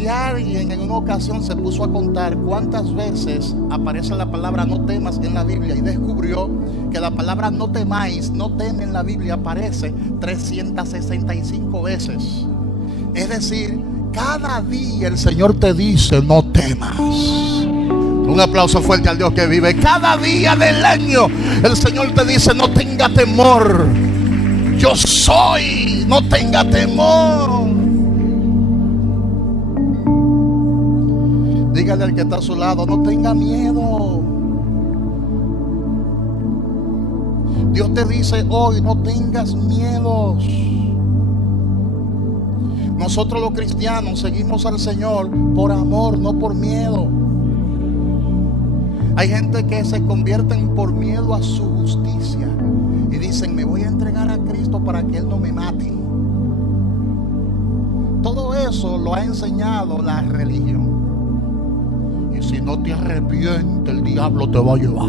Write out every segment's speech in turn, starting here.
Y alguien en una ocasión se puso a contar cuántas veces aparece la palabra no temas en la Biblia, y descubrió que la palabra no temáis, no teme en la Biblia aparece 365 veces. Es decir, cada día el Señor te dice no temas. Un aplauso fuerte al Dios que vive. Cada día del año el Señor te dice no tenga temor. Yo soy, no tenga temor. Dígale al que está a su lado, no tenga miedo. Dios te dice hoy, no tengas miedos. Nosotros los cristianos seguimos al Señor por amor, no por miedo. Hay gente que se convierten por miedo a su justicia y dicen, me voy a entregar a Cristo para que Él no me mate. Todo eso lo ha enseñado la religión. Y si no te arrepientes, el diablo te va a llevar.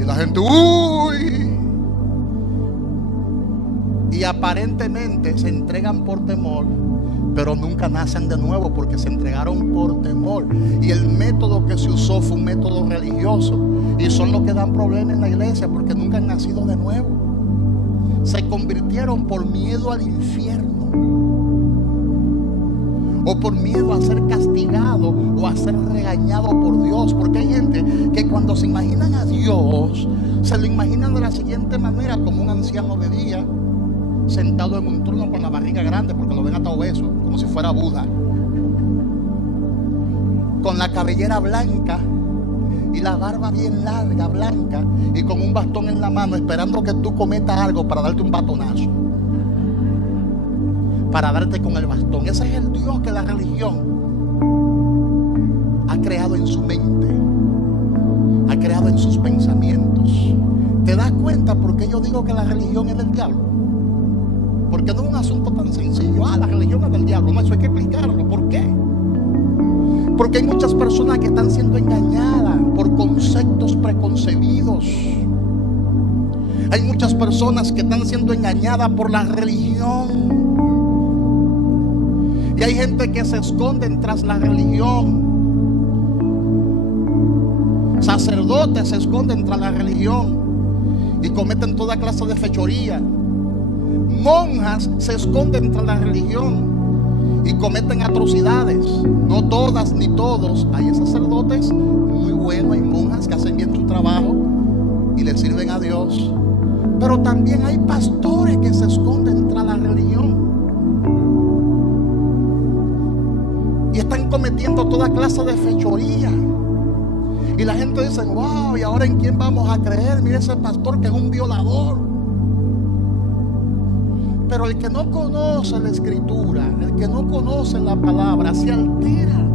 Y la gente, uy. Y aparentemente se entregan por temor, pero nunca nacen de nuevo porque se entregaron por temor. Y el método que se usó fue un método religioso. Y son los que dan problemas en la iglesia porque nunca han nacido de nuevo. Se convirtieron por miedo al infierno, o por miedo a ser castigado o a ser regañado por Dios. Porque hay gente que cuando se imaginan a Dios, se lo imaginan de la siguiente manera: como un anciano de día, sentado en un trono con la barriga grande, porque lo ven hasta obeso, como si fuera Buda, con la cabellera blanca y la barba bien larga, blanca, y con un bastón en la mano, esperando que tú cometas algo para darte un batonazo, para darte con el bastón. Ese es el Dios que la religión ha creado en su mente, ha creado en sus pensamientos. ¿Te das cuenta por qué yo digo que la religión es del diablo? Porque no es un asunto tan sencillo. La religión es del diablo. No, eso hay que explicarlo. ¿Por qué? Porque hay muchas personas que están siendo engañadas por conceptos preconcebidos. Hay muchas personas que están siendo engañadas por la religión. Y hay gente que se esconden tras la religión. Sacerdotes se esconden tras la religión y cometen toda clase de fechoría. Monjas se esconden tras la religión y cometen atrocidades. No todas ni todos. Hay sacerdotes muy buenos, hay monjas que hacen bien su trabajo y le sirven a Dios. Pero también hay pastores que se esconden tras la religión y están cometiendo toda clase de fechoría. Y la gente dice, wow, ¿y ahora en quién vamos a creer? Mire ese pastor que es un violador. Pero el que no conoce la escritura, el que no conoce la palabra, se altera.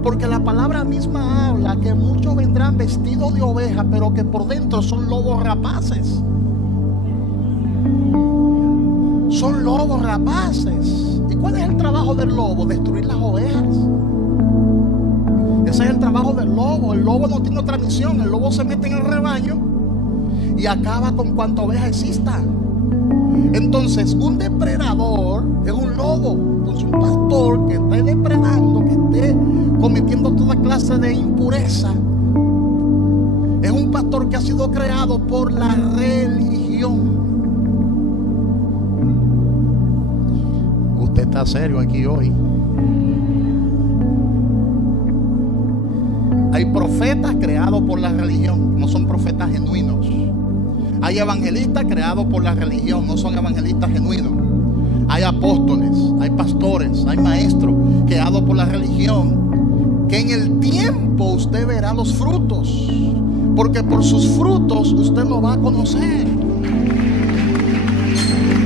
Porque la palabra misma habla que muchos vendrán vestidos de oveja, pero que por dentro son lobos rapaces. Son lobos rapaces. ¿Y cuál es el trabajo del lobo? Destruir las ovejas. Ese es el trabajo del lobo. El lobo no tiene otra misión. El lobo se mete en el rebaño y acaba con cuanta oveja exista. Entonces, un depredador es un lobo. Entonces, un pastor que esté depredando, que esté cometiendo toda clase de impureza, es un pastor que ha sido creado por la religión. Usted está serio aquí hoy. Hay profetas creados por la religión, no son profetas genuinos. Hay evangelistas creados por la religión, no son evangelistas genuinos. Hay apóstoles, hay pastores, hay maestros creados por la religión, que en el tiempo usted verá los frutos, porque por sus frutos usted lo va a conocer.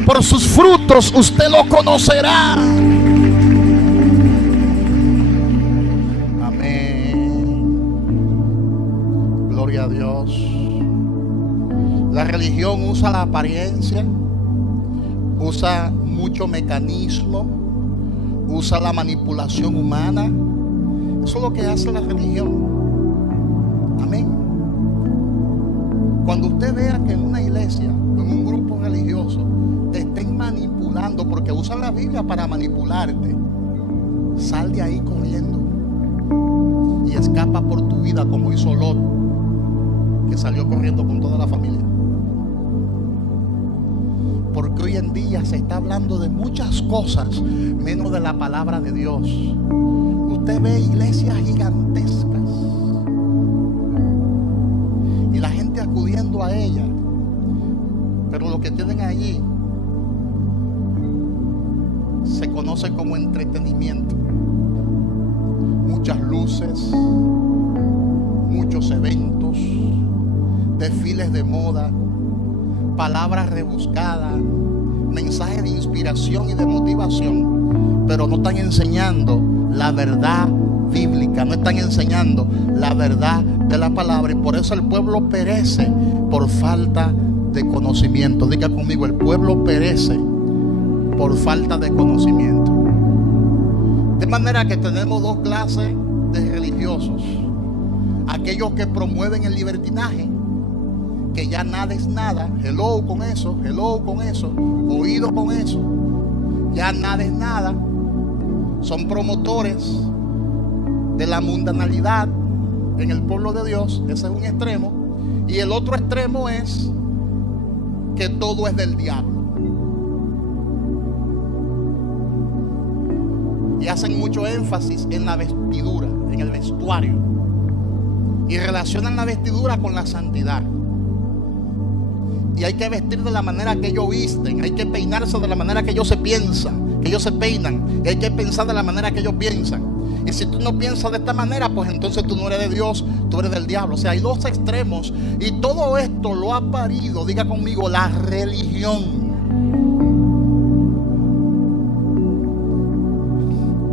Por sus frutos usted lo conocerá. Gloria a Dios. La religión usa la apariencia, usa mucho mecanismo, usa la manipulación humana. Eso es lo que hace la religión. Amén. Cuando usted vea que en una iglesia, en un grupo religioso, te estén manipulando porque que usan la Biblia para manipularte, sal de ahí corriendo y escapa por tu vida, como hizo Lot, que salió corriendo con toda la familia. Porque hoy en día se está hablando de muchas cosas menos de la palabra de Dios. Usted ve iglesias gigantescas y la gente acudiendo a ellas, pero lo que tienen allí se conoce como entretenimiento. Muchas luces, muchos eventos, desfiles de moda, palabras rebuscadas, mensajes de inspiración y de motivación, pero no están enseñando la verdad bíblica, no están enseñando la verdad de la palabra, y por eso el pueblo perece por falta de conocimiento. Diga conmigo, el pueblo perece por falta de conocimiento. De manera que tenemos dos clases de religiosos: aquellos que promueven el libertinaje, que ya nada es nada, hello con eso, oído con eso, ya nada es nada. Son promotores de la mundanalidad en el pueblo de Dios. Ese es un extremo. Y el otro extremo es que todo es del diablo. Y hacen mucho énfasis en la vestidura, en el vestuario, y relacionan la vestidura con la santidad. Y hay que vestir de la manera que ellos visten, hay que peinarse de la manera que ellos se piensan, que ellos se peinan, y hay que pensar de la manera que ellos piensan. Y si tú no piensas de esta manera, pues entonces tú no eres de Dios, tú eres del diablo. O sea, hay dos extremos, y todo esto lo ha parido, diga conmigo, la religión.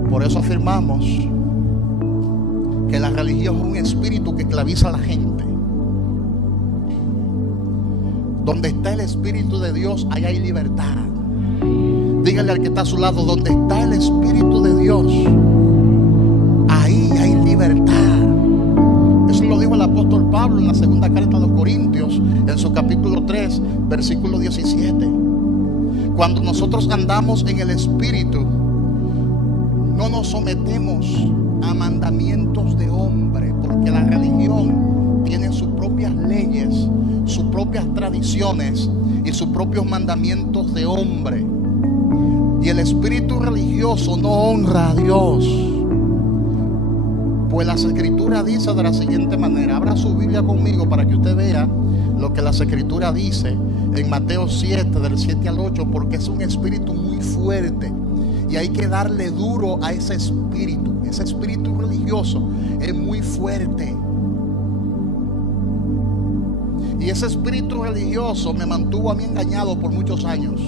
Por eso afirmamos que la religión es un espíritu que esclaviza a la gente. Donde está el Espíritu de Dios, ahí hay libertad. Dígale al que está a su lado: donde está el Espíritu de Dios, ahí hay libertad. Eso lo dijo el apóstol Pablo en la segunda carta a los Corintios, en su capítulo 3, versículo 17. Cuando nosotros andamos en el Espíritu, no nos sometemos a mandamientos de hombre, porque la religión tiene sus propias leyes, sus propias tradiciones y sus propios mandamientos de hombre. Y el espíritu religioso no honra a Dios. Pues las escrituras dicen de la siguiente manera. Abra su Biblia conmigo para que usted vea lo que las escrituras dice en Mateo 7, del 7 al 8, porque es un espíritu muy fuerte y hay que darle duro a ese espíritu. Ese espíritu religioso es muy fuerte. Y ese espíritu religioso me mantuvo a mí engañado por muchos años,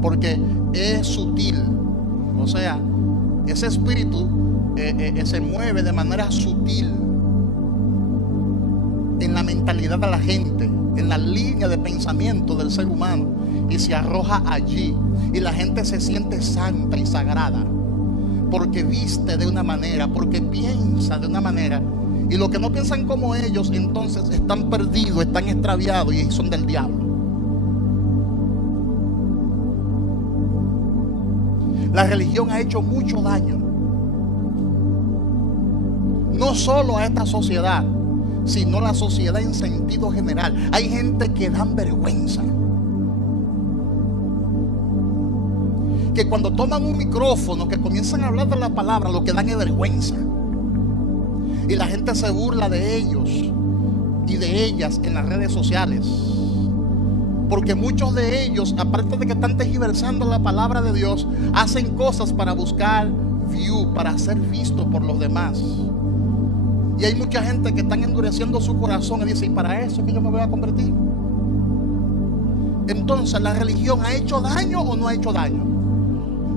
porque es sutil. O sea, ese espíritu se mueve de manera sutil en la mentalidad de la gente, en la línea de pensamiento del ser humano, y se arroja allí, y la gente se siente santa y sagrada porque viste de una manera, porque piensa de una manera. Y los que no piensan como ellos, entonces están perdidos, están extraviados y son del diablo. La religión ha hecho mucho daño, no solo a esta sociedad, sino a la sociedad en sentido general. Hay gente que dan vergüenza, que cuando toman un micrófono, que comienzan a hablar de la palabra, lo que dan es vergüenza. Y la gente se burla de ellos y de ellas en las redes sociales, porque muchos de ellos, aparte de que están tergiversando la palabra de Dios, hacen cosas para buscar view, para ser visto por los demás. Y hay mucha gente que están endureciendo su corazón y dice: ¿y para eso es que yo me voy a convertir? Entonces, ¿la religión ha hecho daño o no ha hecho daño?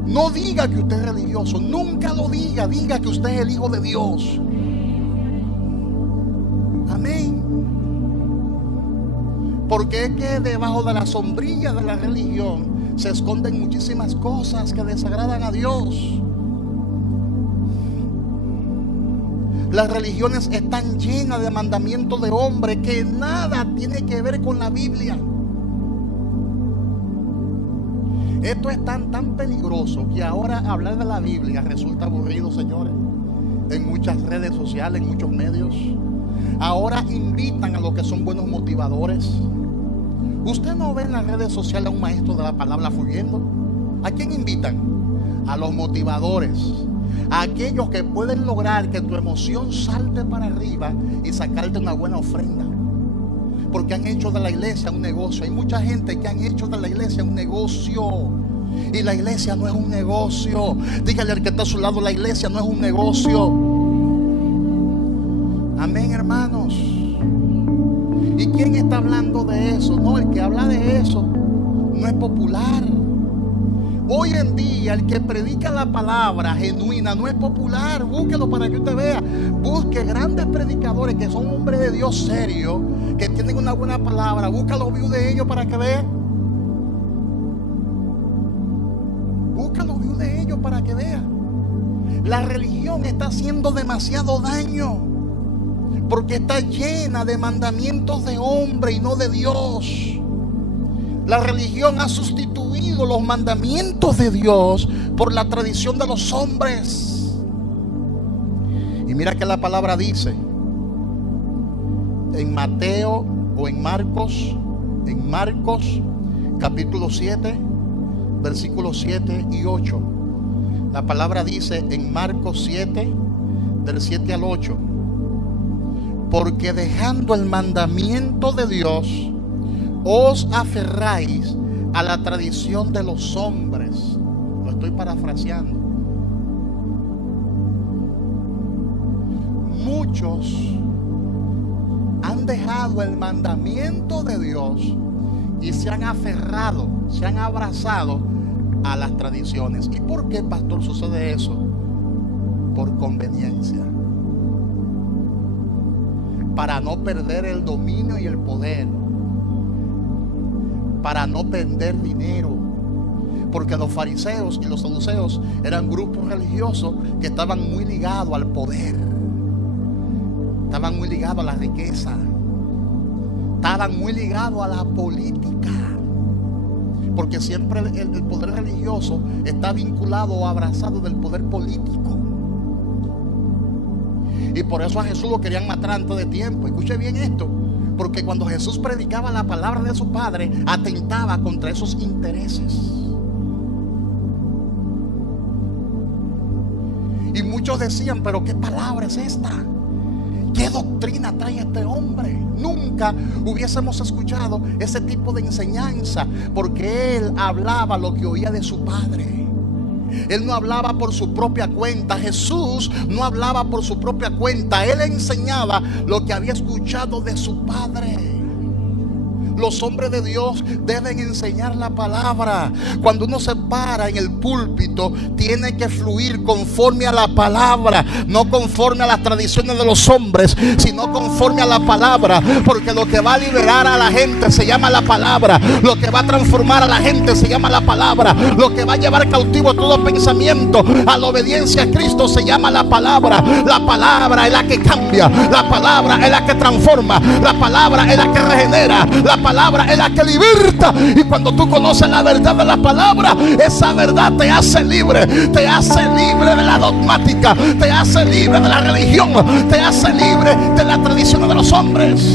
No diga que usted es religioso, nunca lo diga. Diga que usted es el Hijo de Dios. Amén. Porque es que debajo de la sombrilla de la religión se esconden muchísimas cosas que desagradan a Dios. Las religiones están llenas de mandamientos de hombre que nada tiene que ver con la Biblia. Esto es tan peligroso que ahora hablar de la Biblia resulta aburrido, señores. En muchas redes sociales, en muchos medios. Ahora invitan a los que son buenos motivadores. Usted no ve en las redes sociales a un maestro de la palabra fluyendo. ¿A quién invitan? A los motivadores, a aquellos que pueden lograr que tu emoción salte para arriba y sacarte una buena ofrenda. Porque han hecho de la iglesia un negocio. Hay mucha gente que han hecho de la iglesia un negocio. Y la iglesia no es un negocio. Dígale al que está a su lado, la iglesia no es un negocio. Amén, hermanos. ¿Y quién está hablando de eso? No, el que habla de eso no es popular. Hoy en día el que predica la palabra genuina no es popular. Búsquelo para que usted vea. Busque grandes predicadores que son hombres de Dios serios, que tienen una buena palabra. Busca los views de ellos para que vea. Busca los views de ellos para que vea. La religión está haciendo demasiado daño, porque está llena de mandamientos de hombre y no de Dios. La religión ha sustituido los mandamientos de Dios por la tradición de los hombres. Y mira que la palabra dice en Mateo o en Marcos capítulo 7, versículos 7 y 8. La palabra dice en Marcos 7, del 7 al 8: porque dejando el mandamiento de Dios, os aferráis a la tradición de los hombres. Lo estoy parafraseando. Muchos han dejado el mandamiento de Dios y se han aferrado, se han abrazado a las tradiciones. ¿Y por qué, pastor, sucede eso? Por conveniencia. Para no perder el dominio y el poder. Para no perder dinero. Porque los fariseos y los saduceos eran grupos religiosos que estaban muy ligados al poder. Estaban muy ligados a la riqueza. Estaban muy ligados a la política. Porque siempre el poder religioso está vinculado o abrazado del poder político. Y por eso a Jesús lo querían matar antes de tiempo. Escuche bien esto. Porque cuando Jesús predicaba la palabra de su Padre, atentaba contra esos intereses. Y muchos decían: pero ¿qué palabra es esta? ¿Qué doctrina trae este hombre? Nunca hubiésemos escuchado ese tipo de enseñanza, porque él hablaba lo que oía de su Padre. Él no hablaba por su propia cuenta. Jesús no hablaba por su propia cuenta. Él enseñaba lo que había escuchado de su Padre. Los hombres de Dios deben enseñar la palabra. Cuando uno se para en el púlpito, tiene que fluir conforme a la palabra, no conforme a las tradiciones de los hombres, sino conforme a la palabra. Porque lo que va a liberar a la gente se llama la palabra. Lo que va a transformar a la gente se llama la palabra. Lo que va a llevar cautivo todo pensamiento a la obediencia a Cristo se llama la palabra. La palabra es la que cambia. La palabra es la que transforma. La palabra es la que regenera. La palabra es la que liberta. Y cuando tú conoces la verdad de la palabra, esa verdad te hace libre. Te hace libre de la dogmática. Te hace libre de la religión. Te hace libre de la tradición de los hombres.